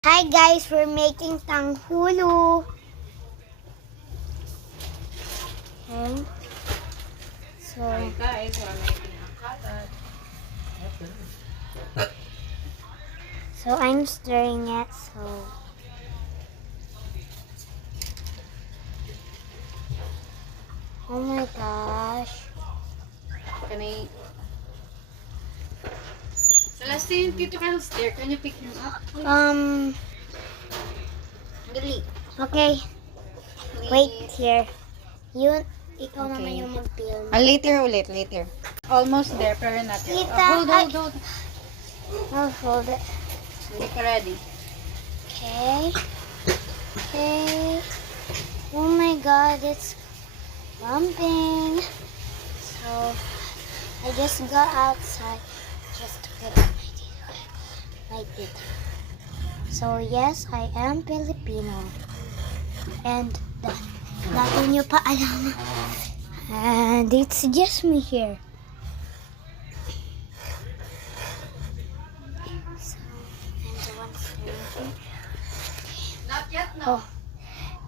Hi guys, we're making tanghulu. Okay. Hi So, guys, we're making a salad. I'm stirring it. Oh my gosh. Can I... Celestine, Tito Kyle's there. Can you pick him up? Dali. Okay. Please. Wait here. Ikaw Okay. naman yung mag-film. Later ulit, later. Almost there, pero not yet. Tita, Hold. I'll hold it. Hindi ka ready. Okay. Okay. Oh my god, it's bumping. So, I just got outside just to get my teeth like it. So, yes, I am Filipino. And dati nyo pa alam. And it's just me here. So, I'm the one staring here. Not yet, no. Oh.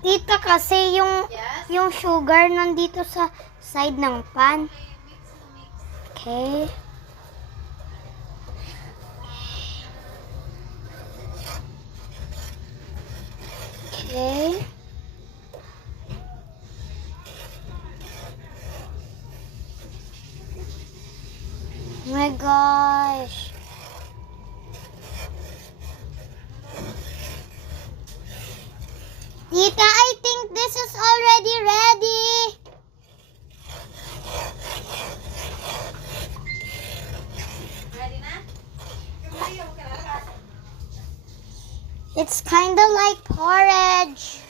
Tita, kasi Yes? yung sugar nandito sa side ng pan. Okay. Okay. Oh my gosh. Tita, I think this is already ready. Ready na? It's kind of like porridge.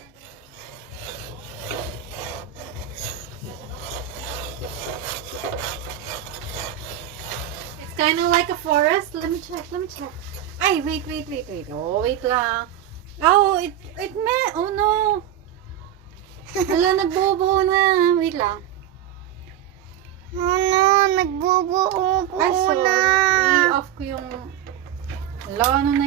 It's kind of like a forest. Let me check. Ay, wait. Oh, wait lang. Oh, oh no. Hala, nagbubuo na. Wait lang. Oh no, nagbubuo Ay, so, na. i-off ko yung... Hala, ano na